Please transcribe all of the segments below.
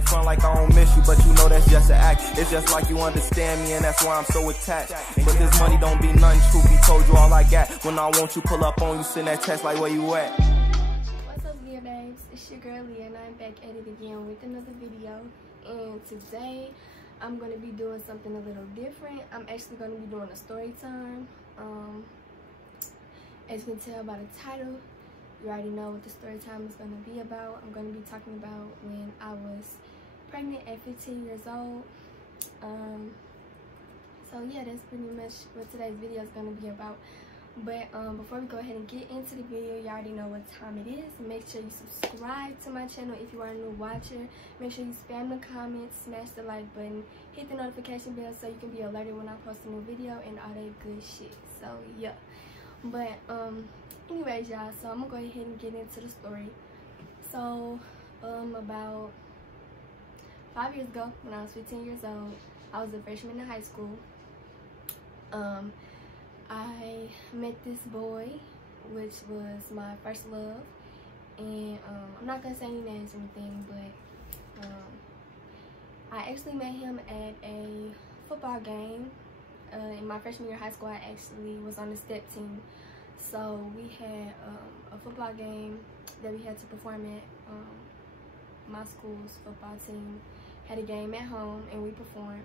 might front like I don't miss you, but you know that's just an act. It's just like you understand me, and that's why I'm so attached. But this money don't be nothing, truth be told you all I got. When I want you, pull up on you, send that text like where you at. What's up, Ahliya babes? It's your girl Ahliya, and I'm back at it again with another video. And today I'm going to be doing something a little different. I'm actually going to be doing a story time. As you can tell by the title, you already know what the story time is going to be about. I'm going to be talking about when I was pregnant at 15 years old. So yeah, that's pretty much what today's video is going to be about. But before we go ahead and get into the video, you already know what time it is. Make sure you subscribe to my channel if you are a new watcher. Make sure you spam the comments, smash the like button, hit the notification bell so you can be alerted when I post a new video and all that good shit. So yeah. But anyways, y'all, so I'm gonna go ahead and get into the story. So about 5 years ago, when I was 15 years old, I was a freshman in high school. I met this boy, which was my first love, and I'm not gonna say any names or anything, but I actually met him at a football game. In my freshman year of high school, I actually was on the step team. So we had a football game that we had to perform at. My school's football team had a game at home and we performed.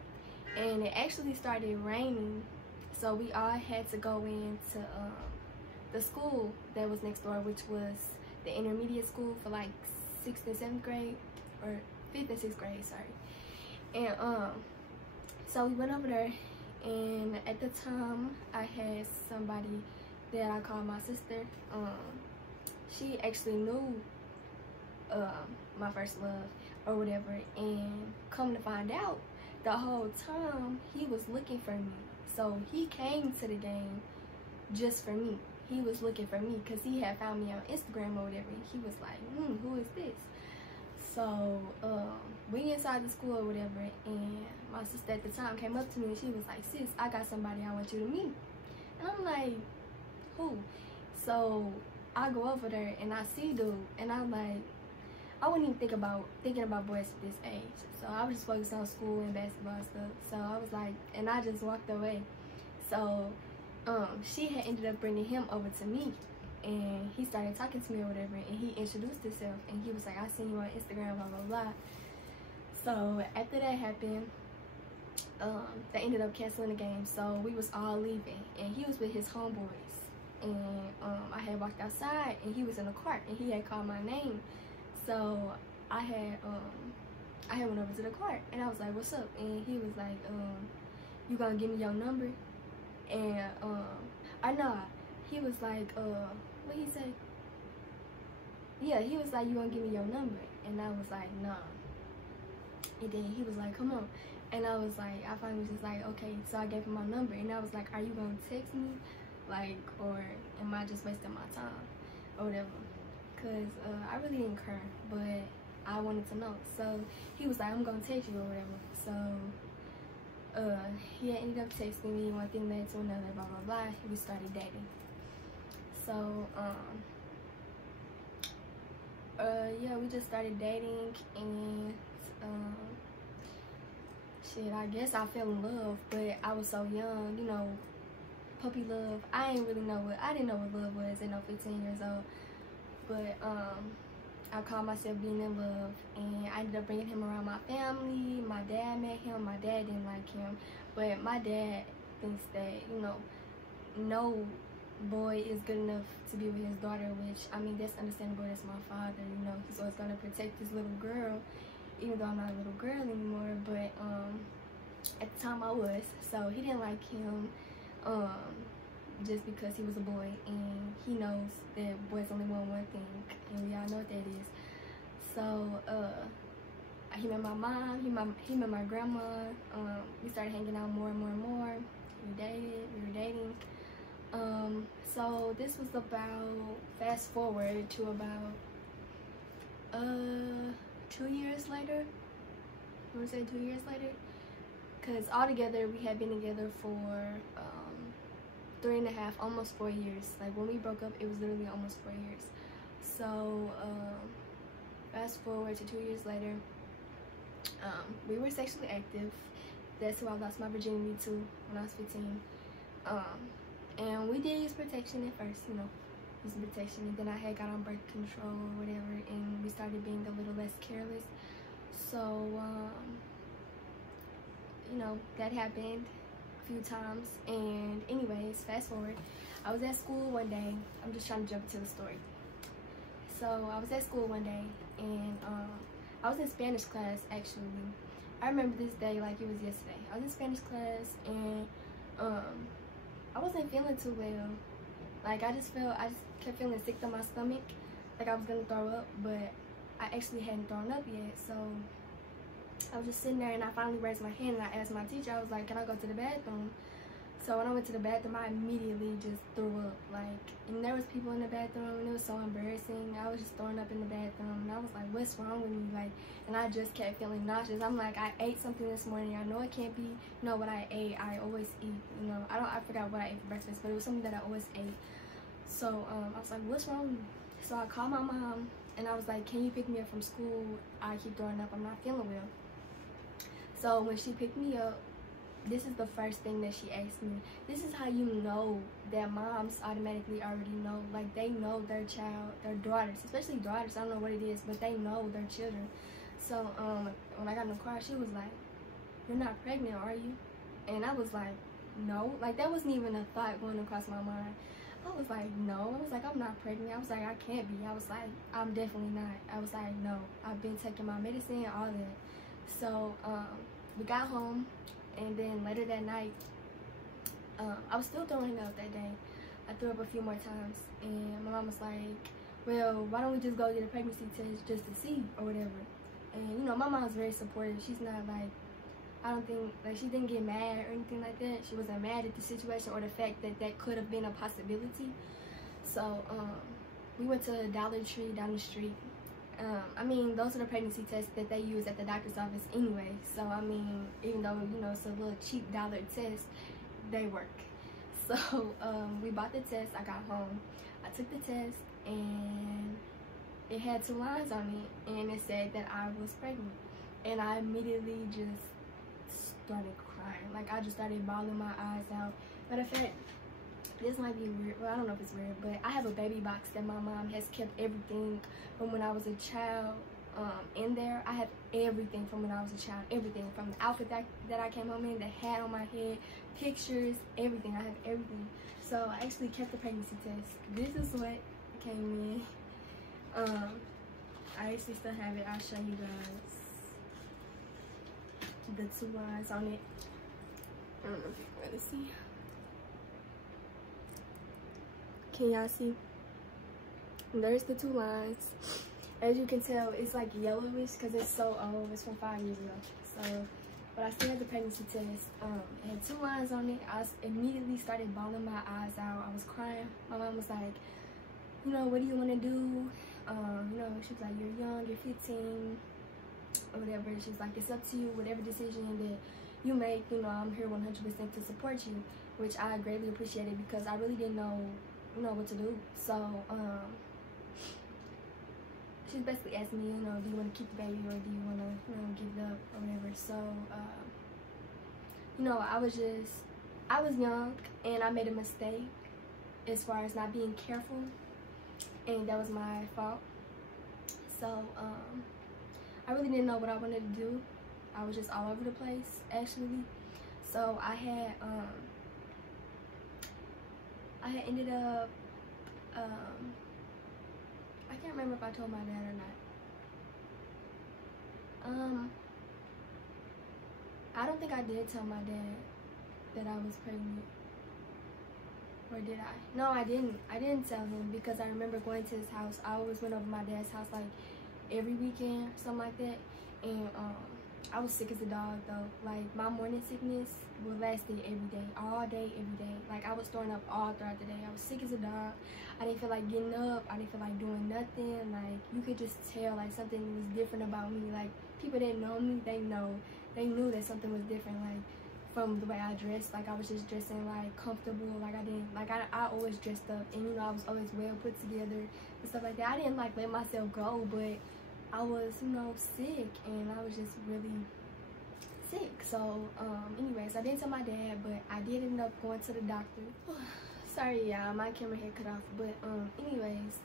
And it actually started raining, so we all had to go into the school that was next door, which was the intermediate school for like 6th and 7th grade, or 5th and 6th grade, sorry. And so we went over there, and at the time I had somebody that I called my sister. She actually knew my first love or whatever, and come to find out, the whole time he was looking for me. So he came to the game just for me. He was looking for me because he had found me on Instagram or whatever. He was like, who is this? So we inside the school or whatever, and my sister at the time came up to me and she was like, sis, I got somebody I want you to meet. And I'm like, who? So I go over there and I see dude, and I'm like, I wouldn't even thinking about boys at this age. So I was just focused on school and basketball and stuff. So I was like, and I just walked away. So she had ended up bringing him over to me, and he started talking to me or whatever, and he introduced himself, and he was like, I seen you on Instagram, blah blah blah. So after that happened, they ended up canceling the game, so we was all leaving, and he was with his homeboys, and I had walked outside and he was in the cart, and he had called my name. So I had went over to the cart, and I was like, what's up? And he was like, you gonna give me your number? And he was like, what he say? Yeah, he was like, you gonna give me your number? And I was like, nah. And then he was like, come on. And I was like, I finally was just like, okay. So I gave him my number, and I was like, are you gonna text me, like, or am I just wasting my time or whatever? Because I really didn't care, but I wanted to know. So he was like, I'm gonna text you or whatever. So he ended up texting me, one thing led to another, blah blah blah. We started dating. So yeah, we just started dating, and shit, I guess I fell in love, but I was so young, you know, puppy love. I didn't know what love was at no 15 years old. But I called myself being in love, and I ended up bringing him around my family. My dad met him. My dad didn't like him, but my dad thinks that, you know, no boy is good enough to be with his daughter, which, I mean, that's understandable. That's my father, you know. He's always going to protect his little girl, even though I'm not a little girl anymore. But at the time I was, so he didn't like him just because he was a boy, and he knows that boys only want one thing, and we all know what that is. So he met my mom, he met my grandma. We started hanging out more and more and more. We were dating. So this was about, fast forward to about 2 years later. I want to say 2 years later, because altogether we had been together for 3.5, almost 4 years. Like when we broke up, it was literally almost 4 years. So fast forward to 2 years later, We were sexually active. That's who I lost my virginity to when I was 15. And we did use protection at first, you know, using protection. And then I had got on birth control or whatever, and we started being a little less careless. So, you know, that happened a few times. And anyways, fast forward, I was at school one day. I'm just trying to jump into the story. So I was at school one day, and I was in Spanish class, actually. I remember this day like it was yesterday. I was in Spanish class, and I wasn't feeling too well. Like, I just kept feeling sick to my stomach, like I was gonna throw up, but I actually hadn't thrown up yet. So I was just sitting there, and I finally raised my hand, and I asked my teacher, I was like, can I go to the bathroom? So when I went to the bathroom, I immediately just threw up. Like, and there was people in the bathroom, and it was so embarrassing. I was just throwing up in the bathroom, and I was like, what's wrong with me? Like, and I just kept feeling nauseous. I'm like, I ate something this morning. I know it can't be, you know, what I ate. I always eat, you know. I forgot what I ate for breakfast, but it was something that I always ate. So I was like, what's wrong with me? So I called my mom, and I was like, can you pick me up from school? I keep throwing up. I'm not feeling well. So when she picked me up, this is the first thing that she asked me. This is how you know that moms automatically already know. Like, they know their child, their daughters, especially daughters. I don't know what it is, but they know their children. So when I got in the car, she was like, you're not pregnant, are you? And I was like, no. Like, that wasn't even a thought going across my mind. I was like, no. I was like, I'm not pregnant. I was like, I can't be. I was like, I'm definitely not. I was like, no. I've been taking my medicine, all that. So we got home. And then later that night, I was still throwing up that day. I threw up a few more times. And my mom was like, well, why don't we just go get a pregnancy test just to see or whatever. And, you know, my mom's very supportive. She's not like, I don't think, like, she didn't get mad or anything like that. She wasn't mad at the situation or the fact that that could have been a possibility. So we went to Dollar Tree down the street. I mean, those are the pregnancy tests that they use at the doctor's office anyway. So, I mean, even though, you know, it's a little cheap dollar test, they work. So, we bought the test. I got home. I took the test, and it had 2 lines on it, and it said that I was pregnant. And I immediately just started crying. Like, I just started bawling my eyes out. Matter of fact, this might be weird. Well, I don't know if it's weird, but I have a baby box that my mom has kept everything from when I was a child in there. I have everything from when I was a child. Everything from the outfit that I came home in, the hat on my head, pictures, everything. I have everything. So I actually kept the pregnancy test. This is what came in. I actually still have it. I'll show you guys the 2 lines on it. I don't know if you can really see. Can y'all see? There's the 2 lines. As you can tell, it's like yellowish because it's so old. It's from 5 years ago. So, but I still had the pregnancy test. It had 2 lines on it. I immediately started bawling my eyes out. I was crying. My mom was like, you know, what do you want to do? You know, she was like, you're young, you're 15, or whatever. She's like, it's up to you, whatever decision that you make, you know, I'm here 100% to support you, which I greatly appreciated because I really didn't know, you know, what to do. So she's basically asking me, you know, do you want to keep the baby or do you want to, you know, give it up or whatever. So you know, I was young and I made a mistake as far as not being careful, and that was my fault. So I really didn't know what I wanted to do. I was just all over the place, actually. So I had ended up, I can't remember if I told my dad or not. I don't think I did tell my dad that I was pregnant. Or did I? No, I didn't. I didn't tell him because I remember going to his house. I always went over to my dad's house like every weekend, something like that. And I was sick as a dog though. Like, my morning sickness would last every day, all day, every day. Like, I was throwing up all throughout the day. I was sick as a dog. I didn't feel like getting up. I didn't feel like doing nothing. Like, you could just tell like something was different about me. Like, people that know me, they knew that something was different. Like, from the way I dressed, like, I was just dressing like comfortable. Like, I always dressed up, and you know, I was always well put together and stuff like that. I didn't like let myself go, but I was, you know, sick, and I was just really sick. So anyways, I didn't tell my dad, but I did end up going to the doctor. Sorry, y'all, my camera had cut off. But anyways,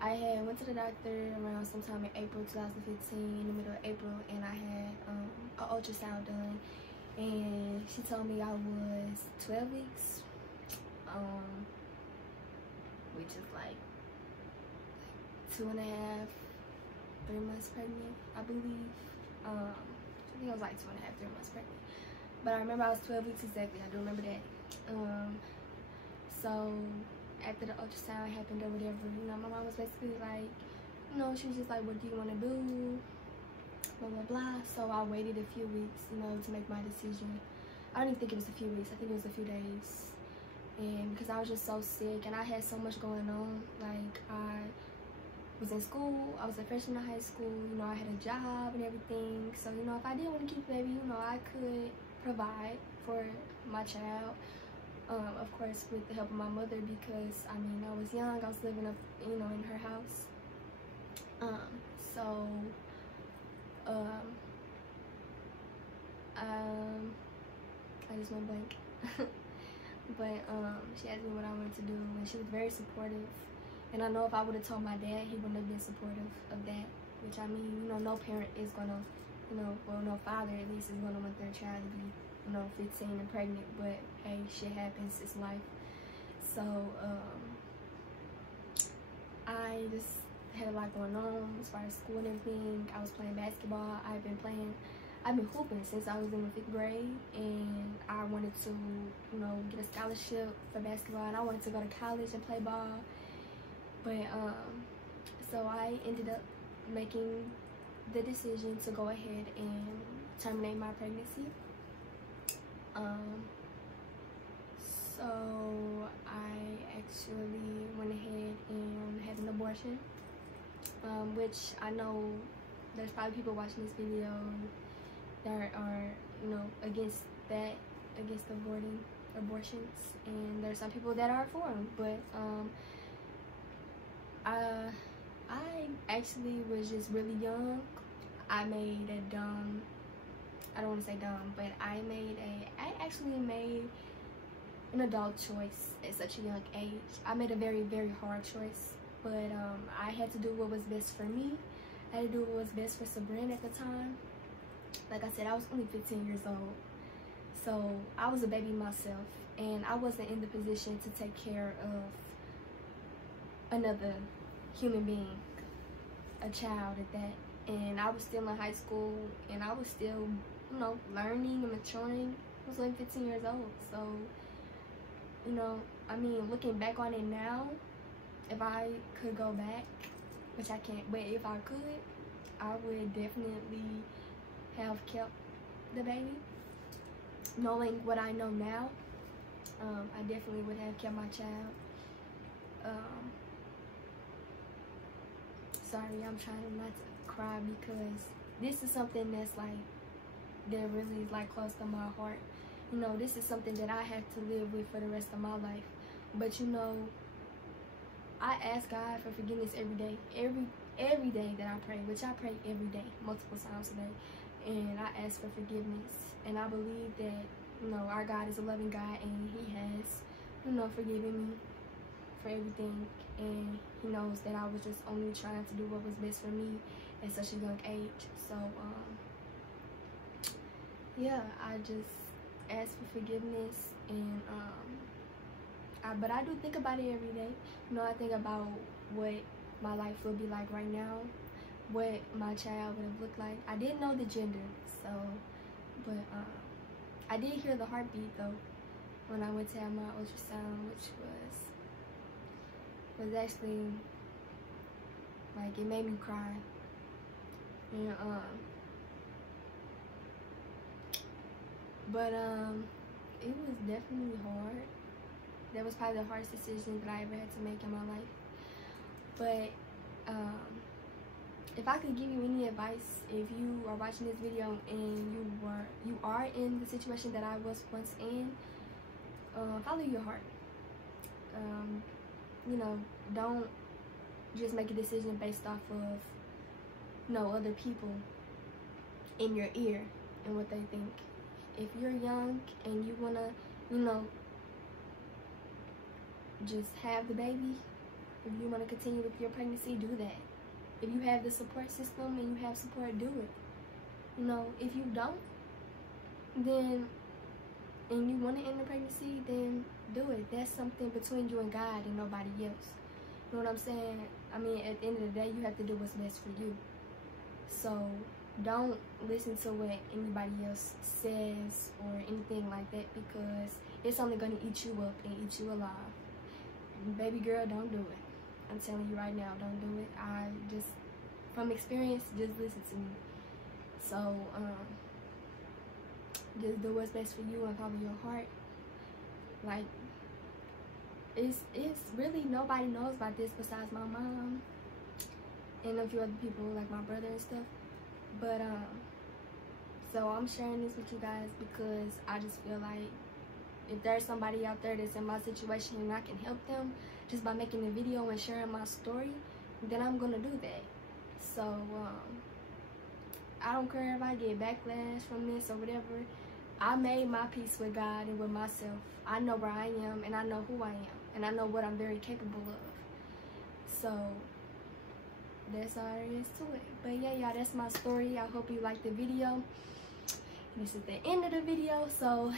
I had went to the doctor around sometime in April 2015, in the middle of April, and I had an ultrasound done, and she told me I was 12 weeks, which is like 2.5, 3 months pregnant, I believe. I think I was like 2.5, 3 months pregnant. But I remember I was 12 weeks exactly. I do remember that. So after the ultrasound happened or whatever, you know, my mom was basically like, you know, she was just like, what do you want to do? Blah, blah, blah. So I waited a few weeks, you know, to make my decision. I don't even think it was a few weeks. I think it was a few days. And because I was just so sick and I had so much going on, like I was in school, I was a freshman in high school, you know, I had a job and everything. So, you know, if I did want to keep a baby, you know, I could provide for my child. Of course, with the help of my mother, because, I mean, I was young, I was living up, you know, in her house. I just went blank. But she asked me what I wanted to do, and she was very supportive. And I know if I would have told my dad, he wouldn't have been supportive of that. Which, I mean, you know, no parent is gonna, you know, well, no father at least is gonna want their child to be, you know, 15 and pregnant. But hey, shit happens, it's life. So I just had a lot going on as far as school and everything. I was playing basketball. I've been hooping since I was in the 5th grade, and I wanted to, you know, get a scholarship for basketball, and I wanted to go to college and play ball. But so I ended up making the decision to go ahead and terminate my pregnancy. So I actually went ahead and had an abortion, which I know there's probably people watching this video that are, you know, against that, against abortions, and there's some people that are for them. But I actually was just really young. I made a dumb, I don't want to say dumb, but I actually made an adult choice at such a young age. I made a very, very hard choice, but I had to do what was best for me. I had to do what was best for Sabryn at the time. Like I said, I was only 15 years old, so I was a baby myself, and I wasn't in the position to take care of another human being, a child at that. And I was still in high school, and I was still, you know, learning and maturing. I was only 15 years old. So, you know, I mean, looking back on it now, if I could go back, which I can't, but if I could, I would definitely have kept the baby. Knowing what I know now, I definitely would have kept my child. Sorry, I'm trying not to cry, because this is something that's like, that really is like close to my heart. You know, this is something that I have to live with for the rest of my life. But you know, I ask God for forgiveness every day. Every day that I pray, which I pray every day, multiple times a day. And I ask for forgiveness. And I believe that, you know, our God is a loving God, and He has, you know, forgiven me for everything. And He knows that I was just only trying to do what was best for me at such a young age. So, yeah, I just ask for forgiveness. And, but I do think about it every day. You know, I think about what my life would be like right now, what my child would have looked like. I didn't know the gender, so, but I did hear the heartbeat though when I went to have my ultrasound, which was actually like, it made me cry. And but it was definitely hard. That was probably the hardest decision that I ever had to make in my life. But if I could give you any advice, if you are watching this video and you are in the situation that I was once in, follow your heart. You know, don't just make a decision based off of other people in your ear and what they think. If you're young and you wanna, just have the baby, if you wanna continue with your pregnancy, do that. If you have the support system and you have support, do it. If you don't, then, and you wanna end the pregnancy, then do it. That's something between you and God and nobody else. You know what I'm saying? I mean, at the end of the day, you have to do what's best for you. So don't listen to what anybody else says or anything like that, because it's only going to eat you up and eat you alive. Baby girl, don't do it. I'm telling you right now, don't do it. I just, from experience, just listen to me. So just do what's best for you and follow your heart. Like, it's really nobody knows about this besides my mom and a few other people, like my brother and stuff. But so I'm sharing this with you guys because I just feel like if there's somebody out there that's in my situation and I can help them just by making a video and sharing my story, then I'm gonna do that. So I don't care if I get backlash from this or whatever. I made my peace with God and with myself. I know where I am and I know who I am and I know what I'm very capable of. So that's all there is to it. But yeah, y'all, that's my story. I hope you liked the video. This is the end of the video, so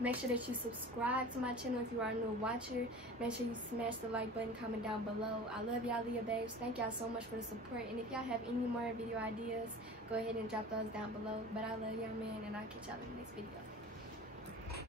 make sure that you subscribe to my channel if you are a new watcher. Make sure you smash the like button, comment down below. I love y'all, Ahliya babes. Thank y'all so much for the support. And if y'all have any more video ideas, go ahead and drop those down below. But I love y'all, man, and I'll catch y'all in the next video.